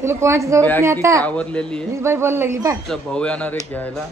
तुला कोणाची जरूरत नाही आता. आवरलेली आहे. बाई बोलायला लागली बा. भाऊ येणार आहे घ्यायला.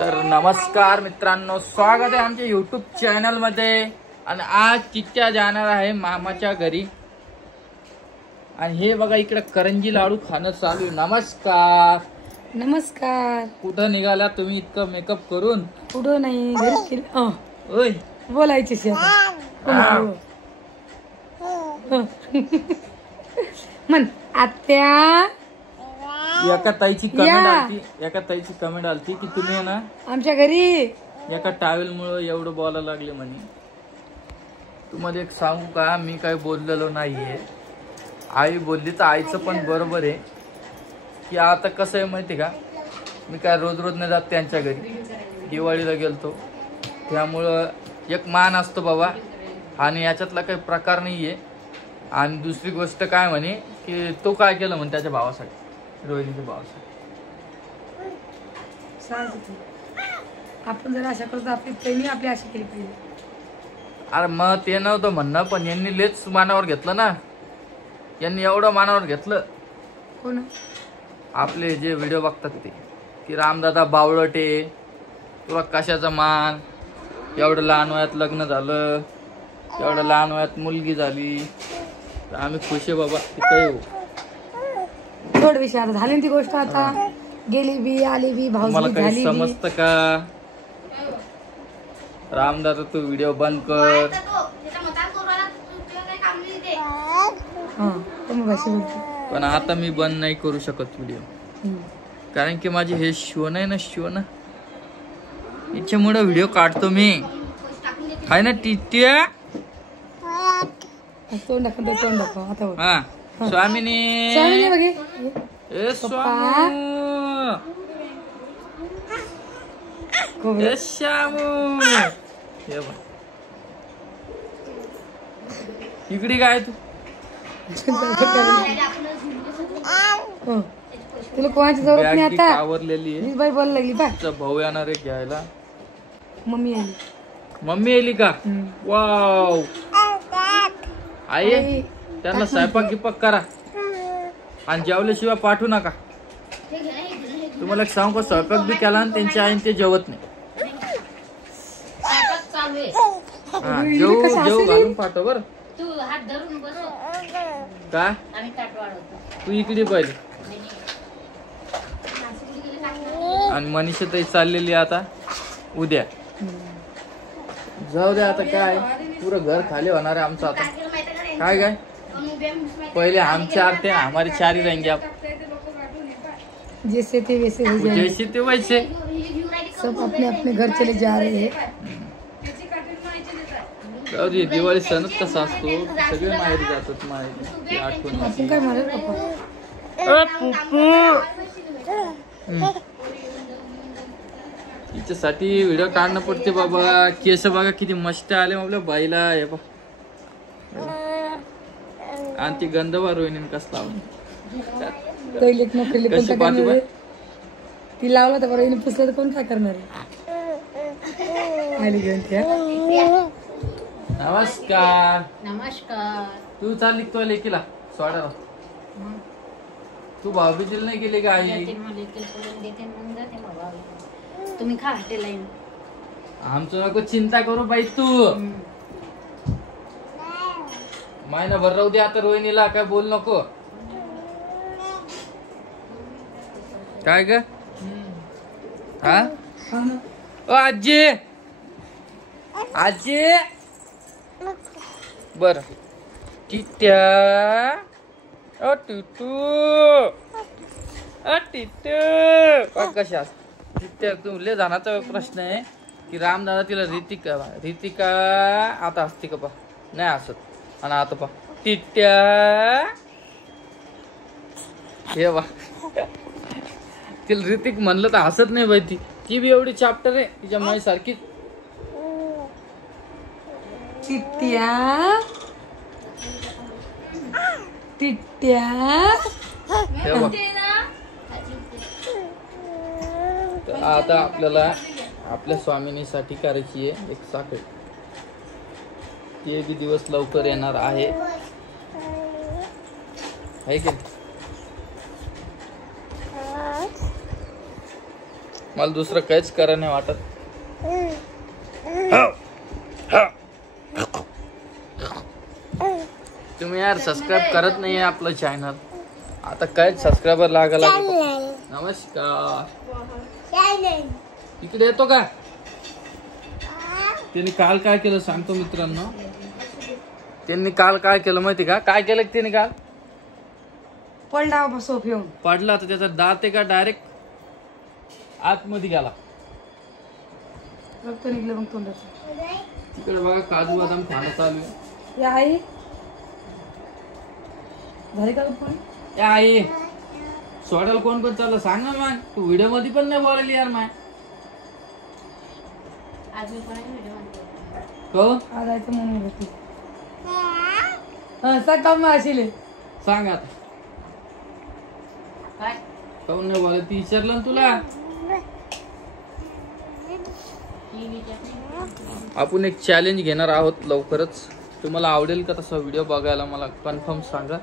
तर नमस्कार मित्रांनो, स्वागत आहे आमच्या युट्यूब चॅनल मध्ये. आणि आज चिट्ट्या जाणार आहे मामाच्या घरी. आणि हे बघा इकडे करंजी लाडू खाणं चालू आहे. नमस्कार नमस्कार. कुठं निघाला तुम्ही इतकं मेकअप करून? कुठं नाही, घरीच केलं. ओय बोलायची म्हण आत्या. एका ताईची कमेंट आलती की तुम्ही आहे ना आमच्या घरी एका टावेल मुळे एवढं बोलायला लागले म्हणे. तुम्हाला एक सांगू का, मी काय बोललेलो नाहीये. आई बोलली तर आईचं पण बरोबर आहे की आता कसं आहे माहिती का, मी काय रोज रोज नाही जात त्यांच्या घरी. दिवाळीला गेलतो त्यामुळं एक मान असतो बाबा, आणि याच्यातला काही प्रकार नाहीये. आणि दुसरी गोष्ट काय म्हणे की तो काय केलं म्हणे त्याच्या भावासाठी, रोहिणीच्या भावासाठी. आपण जर आशा करतो आपली प्रेमी आपली आशा केली पाहिजे. अरे मग ते नव्हतं म्हणणं, पण यांनी लेच मानावर घेतलं ना. यांनी एवढं मानावर घेतलं. कोण? आपले जे व्हिडिओ बघतात ते की रामदादा बावळटे, तुला कशाचा मान, एवढं लहान वयात लग्न झालं, एवढं लहान वयात मुलगी झाली. तर आम्ही खुश आहे बाबा की काही हो. थोड विचार झाली ती गोष्ट, आता गेली बी आली बी. मला काही समजतं का? रामदादा तू व्हिडिओ बंद कर. पण आता मी बंद नाही करू शकत व्हिडिओ, कारण की माझे हे शिवण आहे ना, शिवण याच्यामुळे व्हिडिओ काढतो मी. हाय ना टिट्या? तोंड दाखव आता. हा स्वामिनी. ए स्वामू, ए श्यामू. इकडे काय तू? तुला कोणाची जरूरत नाही आता. आवरलेली आहे. बाई बोलायला लागली बा. भाऊ येणार आहे घ्यायला. मम्मी आली. मम्मी आली का? वाव. आई त्यांना स्वयंपाक गिपाक करा आणि जेवल्याशिवाय पाठवू नका. तुम्हाला एक सांगू का, स्वयंपाक बी केला आणि त्यांच्या आईने ते जेवत नाही. जेव घालून पाठव बर का. तू इकडे पाहिजे. आणि मनीषा ताई चाललेली आता उद्या. जाऊ दे आता, काय पुरं घर खाली होणार आहे आमचं आता. काय काय पहिले आमचे आरते हमारे चार ही रहेंगे. आप जैसे थे वैसे हो जाएंगे. जैसे थे वैसे सब अपने अपने घर चले जा रहे हैं. जाऊ दे, दिवाळी सणच कसा असतो, सगळे माहेरी जातात. माहेरी आठवण. आपण काय मारेल पप्पा. तिच्यासाठी व्हिडिओ काढणं पडते बाबा. केस बघा किती मस्त आले आपल्या बाईला. हे बघ, आणि ती गंधवा रोहिणी कसला ती लावला तर बरोबर पुसलं तर कोण काय करणार आहे. नमस्कार. नमस्कार. तू चालली तो लेकीला सोडा. तू भाऊबीजीला नाही गेली का आई? तुम्ही खा हॉटेल. आमचं नको चिंता करू बाई तू. महिनाभर राहू दे आता रोहिणीला. काय बोल नको. काय ग? हा आजी, आजी बर. टिट्या, ओ टिटू, ओ टिटू कशा? टिट्या तुले जाण्याचा प्रश्न आहे की रामदादा तिला रितिका आता असते का? पा नाही असत. आणि आता पा टिट्या. हे बा, तिला ऋतिक म्हणलं तर हसत नाही बाई. ती बी एवढी चॅप्टर आहे तिच्या माई सारखीच. टिट्या टिट्या. हे बघ, आता आपल्याला आपल्या स्वामिनीसाठी करायची आहे एक साखर. ते बी दिवस लवकर येणार आहे की नाही? मला दुसरं काहीच करा नाही वाटत. तुम्ही यार सबस्क्राईब करत नाहीये आपलं चॅनल. आता काय सबस्क्रायबर लागायला लागले. नमस्कार, इकडे येतो का? त्यांनी काल काय केलं सांगतो मित्रांनो. त्यांनी काल काय केलं माहिती का? काय केलं त्यांनी काल? पडला सोफ येऊन पडला तर त्याचा दात आहे का डायरेक्ट आतमध्ये गेला. रक्त निघलं मग तोंडाचं. तिकडे बघा काजू बदाम खाणं चालू आहे. या आई झाली का पण? ए आई सोडायला कोण कोण चाललं सांग ना. मग तू व्हिडिओ मध्ये पण नाही बोलायली यार. माय को आजायचं म्हणून होती. हा सांग काम असेल सांग आता. काऊन नाही बोलत? ती विचारलं ना तुला. आपण एक चॅलेंज घेणार आहोत लवकरच. तुम्हाला आवडेल का तसा व्हिडिओ बघायला? मला कन्फर्म सांगा,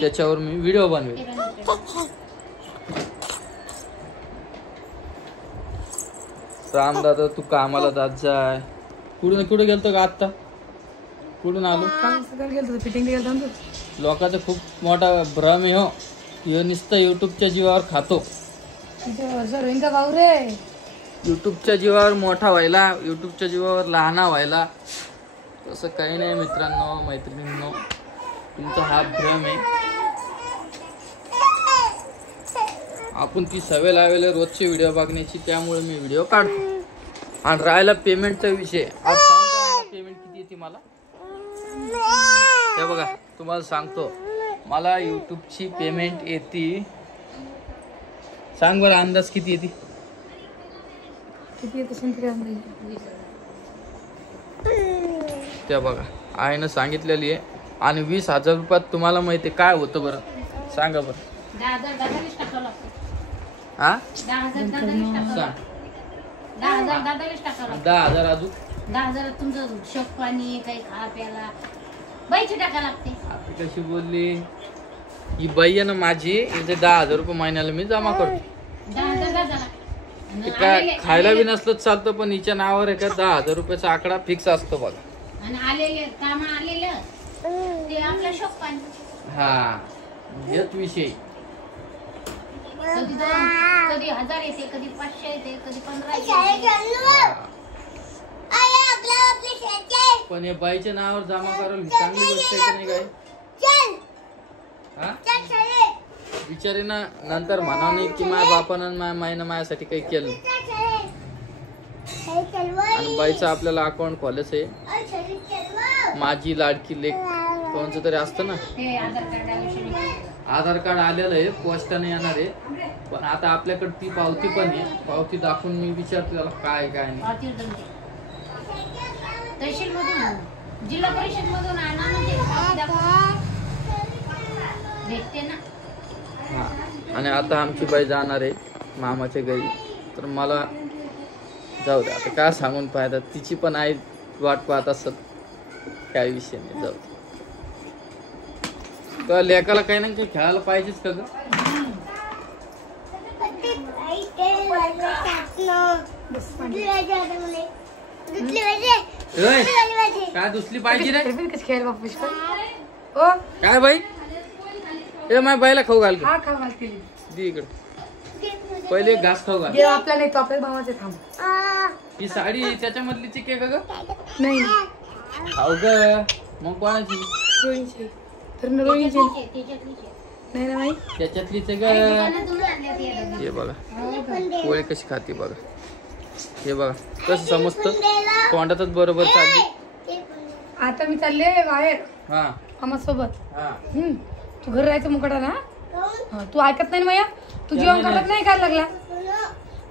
त्याच्यावर मी व्हिडिओ बनवेल. राम दादा तू कामाला जात जाय. कुठे गेलतो का आत्ता? कुठून आलो? गेलो फिटिंग गेलो. लोकांचा खूप मोठा भ्रम आहे हो. ह्यो नुसतं युट्यूबच्या जीवावर खातो. का भाऊ रे? युट्यूबच्या जीवावर मोठा व्हायला, युट्यूबच्या जीवावर लहान व्हायला, तसं काही नाही मित्रांनो मैत्रिणींनो. तुमचा हा भ्रम आहे. आपण ती सवय लावलेली रोजचे व्हिडिओ बघण्याची, त्यामुळे मी व्हिडिओ काढतो. आणि राहिला पेमेंटचा विषय, आज सांगतो पेमेंट किती येते मला. हे बघा तुम्हाला सांगतो, मला युट्यूबची पेमेंट येते. सांग बरं अंदाज किती येते? किती येते? त्या बघा आईनं सांगितलेली आहे. आणि 20,000 रुपयात तुम्हाला माहिती काय होतं बरं? सांगा बरं. 10,000 टाकावं लागतं. हा 10,000 सांग. 10,000 10,000 अजून 10,000 तुमचं शोक पाणी काही खा प्याला बाईची टाका लागते. आता कशी बोलली ही बाई आहे ना माझी. म्हणजे 10,000 रुपये महिन्याला मी जमा करतो. 10,000 ते काय खायला बी नसलं चालतं, पण हिच्या नावावर आहे का 10,000 रुपयाचा आकडा फिक्स असतो बघा. आणि आलेले काम आलेलं ते आपलं शोक पाणी. हा हेच विषय. कधी 1,000 येते, कधी 500 येते, कधी 1500 पण हे बाईच्या नावावर जमा करायला चांगली गोष्ट आहे की नाही काय? हा विचारे ना नंतर म्हणा नाही की माझ्या बापानं मायनं माझ्यासाठी काही केलं. आणि बाईचं आपल्याला अकाउंट खोलायचं आहे. माझी लाडकी लेक कोणचं तरी असतं ना, ते आधार कार्ड आधार कार्ड आलेलं आहे, पोस्टाने येणार आहे. पण आता आपल्याकडे ती पावती पण आहे. पावती दाखवून मी विचारतो त्याला काय काय नाही. तहसील मधून जिल्हा परिषद मधून भेटते ना. हा आणि आता आमची बाई जाणार आहे मामाच्या घरी. तर मला जाऊ दे आता काय सांगून पाहतात. तिची पण आई वाट पाहत असत. काय विषय नाही, जाऊ दे. तर लेकाला काही ना काही खेळायला पाहिजेच का ग? काय दुसरी पाहिजे रे? काय बाई? ए माझ्या बाईला खाऊ घाल. हा खाऊ घालते दे इकडे. पहिले घास खाऊ घाल. आपल्या नाही तो आपल्या भावाचे थांब. ही साडी त्याच्यामधली चिके का ग? नाही खाऊ ग. मग कोणाची? रोहिणीची. तर रोहिणीची नाही ना बाई, त्याच्यातलीच आहे ग. हे बघा पोळी कशी खाते बघा. हे बघा कसं समजतं. तोंडातच बरोबर चालली. आता मी चालले बाहेर हा मामा सोबत. हा तू घरी राहायचं मुकडा ना. तू ऐकत नाही ना माया. तू जेवण करत नाही काय लागला?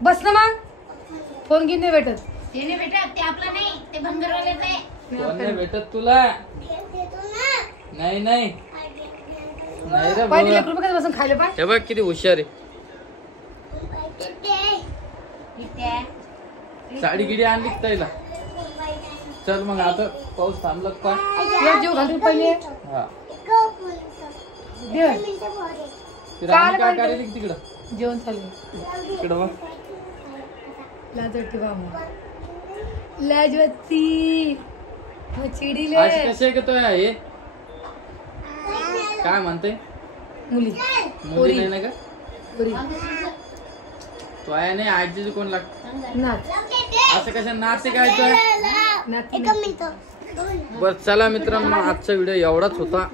बस ना मग. फोन घेऊन नाही भेटत. ते नाही भेटत, ते आपलं नाही, ते भंगरवाल्याचं आहे. कोण नाही भेटत तुला? नाही नाही नाही रे पाहिजे बाबा. 1 रुपये बसून खायला पाहिजे. हे बघ किती हुशार आहे. इथे साडी गिडी आणली का ताईला? चल मग आता पाऊस थांबला का? या जीव घालून पहिले हा दे. ती राणी काय करायली तिकडं? जेवण चालू इकडं बघ. लाजवती बाबा लाजवती चिडीले आज कसे घेतोय हे काय म्हणते? मुली मुली नाही ना का? पोरी. तो आहे नाही आजी कोण लागत नाच असं कशा नाते काय तो नाच बर चला मित्रांनो आजचा व्हिडिओ एवढाच होता.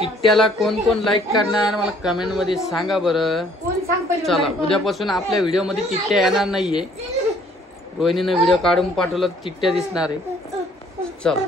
टिट्ट्याला कोण कोण लाईक करणार मला कमेंट मध्ये सांगा बरं. कोण सांग पहिले चला उद्यापासून आपल्या व्हिडिओ मध्ये टिट्ट्या येणार नाहीये. रोहिणीनं व्हिडिओ काढून पाठवला टिट्ट्या दिसणार आहे. चला